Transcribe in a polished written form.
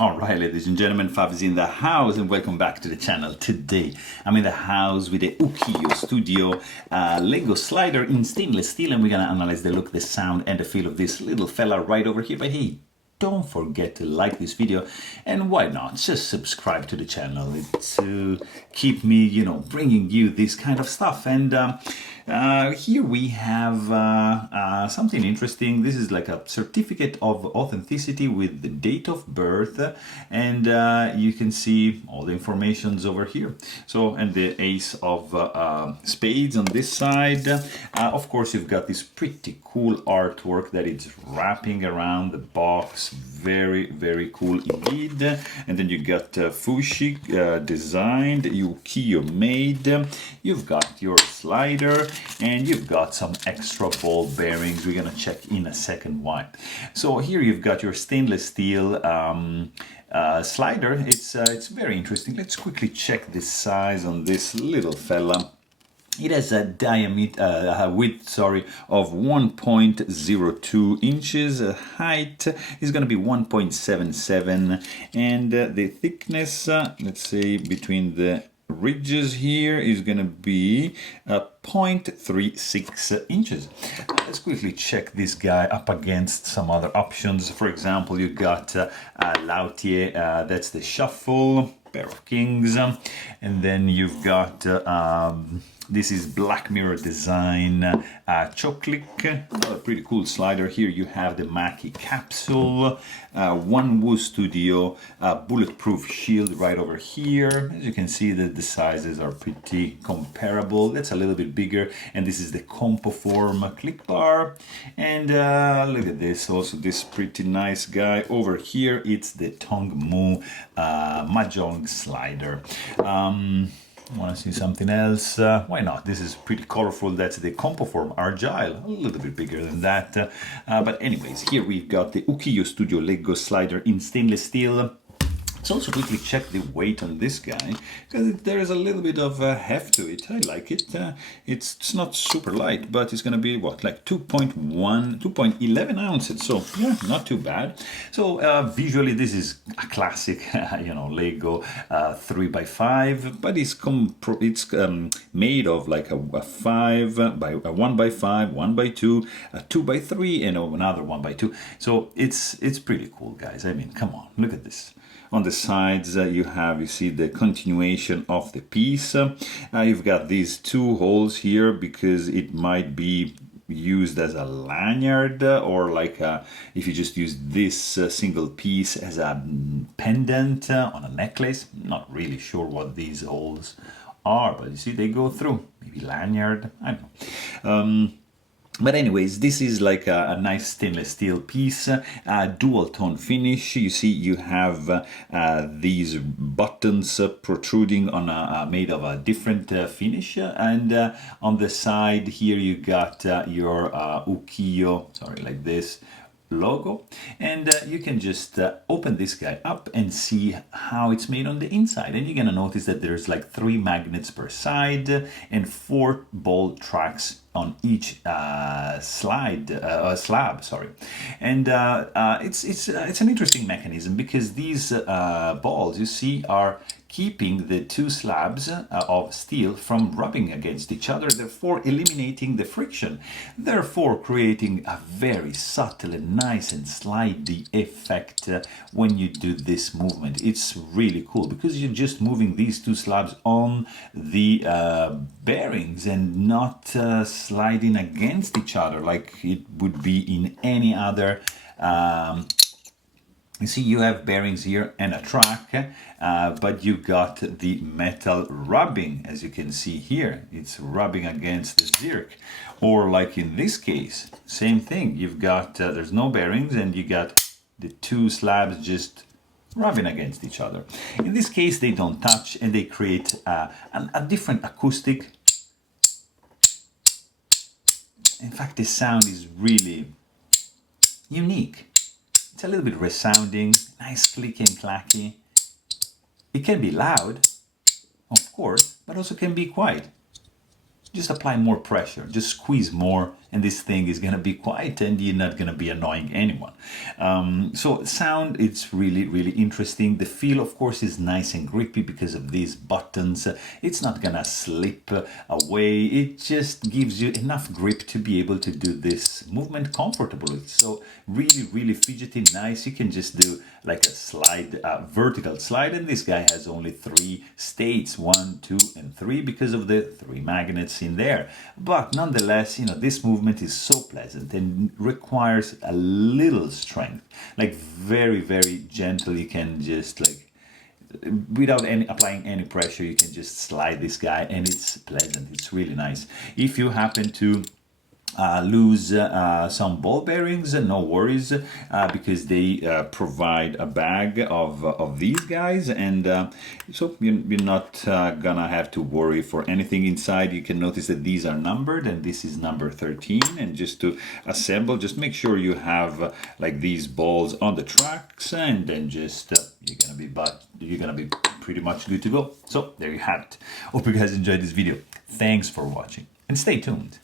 Alright, ladies and gentlemen, Fab is in the house and welcome back to the channel. Today I'm in the house with the Ukiyo Studio Lego slider in stainless steel, and we're gonna analyze the look, the sound and the feel of this little fella right over here. But hey, don't forget to like this video, and why not just subscribe to the channel to keep me, bringing you this kind of stuff. And here we have something interesting. This is like a certificate of authenticity with the date of birth, and you can see all the informations over here. So, and the ace of spades on this side. Of course, you've got this pretty cool artwork that is wrapping around the box. Very, very cool indeed. And then you got Fushi designed, Ukiyo made. You've got your slider, and you've got some extra ball bearings. We're gonna check in a second why. So here you've got your stainless steel slider. It's very interesting. Let's quickly check the size on this little fella. It has a diameter, width, of 1.02 inches. Height is going to be 1.77, and the thickness, let's say, between the ridges here is going to be 0.36 inches. Let's quickly check this guy up against some other options. For example, you got Lautier, that's the shuffle, pair of kings, and then you've got this is Black Mirror Design Choclick, another pretty cool slider. Here you have the Maki capsule, One Woo Studio bulletproof shield right over here. As you can see, that the sizes are pretty comparable. That's a little bit bigger, and this is the Compoform click bar. And look at this, also this pretty nice guy over here. It's the Tongmu Mahjong slider. Want to see something else? Why not? This is pretty colorful. That's the Compoform Argyle, a little bit bigger than that. But anyways, here we've got the Ukiyo Studio Lego slider in stainless steel. Let's also quickly check the weight on this guy, because there is a little bit of heft to it. I like it. It's not super light, but it's going to be, what, like 2.11 ounces. So, yeah, not too bad. So, visually, this is a classic, Lego 3x5, but it's made of like a 5 by a 1x5, 1x2, a 2x3, and another 1x2. So, it's pretty cool, guys. I mean, come on, look at this. On the sides, you see the continuation of the piece. You've got these two holes here because it might be used as a lanyard, or like if you just use this single piece as a pendant on a necklace. Not really sure what these holes are, but you see they go through. Maybe lanyard, I don't know. But anyways, this is like a nice stainless steel piece, dual tone finish. You see, you have these buttons protruding on made of a different finish, and on the side here you got your Ukiyo, like this logo, and you can just open this guy up and see how it's made on the inside. And you're gonna notice that there's like 3 magnets per side and 4 ball tracks on each slab. And it's an interesting mechanism, because these balls, you see, are keeping the 2 slabs of steel from rubbing against each other, therefore eliminating the friction, therefore creating a very subtle and nice and slidey effect when you do this movement. It's really cool, because you're just moving these 2 slabs on the bearings and not sliding against each other like it would be in any other you see, you have bearings here and a track, but you got the metal rubbing, as you can see here. It's rubbing against the zirc. Or like in this case, same thing. You've got, there's no bearings, and you got the 2 slabs just rubbing against each other. In this case, they don't touch, and they create a different acoustic. In fact, the sound is really unique. It's a little bit resounding, nice clicky and clacky. It can be loud, of course, but also can be quiet. just apply more pressure, just squeeze more, and this thing is gonna be quiet and you're not gonna be annoying anyone. So sound, it's really, really interesting. The feel, of course, is nice and grippy because of these buttons. It's not gonna slip away. It just gives you enough grip to be able to do this movement comfortably. So really, really fidgety, nice. You can just do like a slide, vertical slide, and this guy has only 3 states, 1, 2, and 3, because of the 3 magnets in there. But nonetheless, you know, this movement is so pleasant and requires a little strength, like very, very gentle. You can just like, without applying any pressure, you can just slide this guy, and it's pleasant. It's really nice. If you happen to lose some ball bearings, no worries, because they provide a bag of these guys, and so you're not gonna have to worry for anything inside. You can notice that these are numbered, and this is number 13, and just to assemble, just make sure you have like these balls on the tracks, and then just you're gonna be pretty much good to go. So there you have it. Hope you guys enjoyed this video. Thanks for watching, and stay tuned.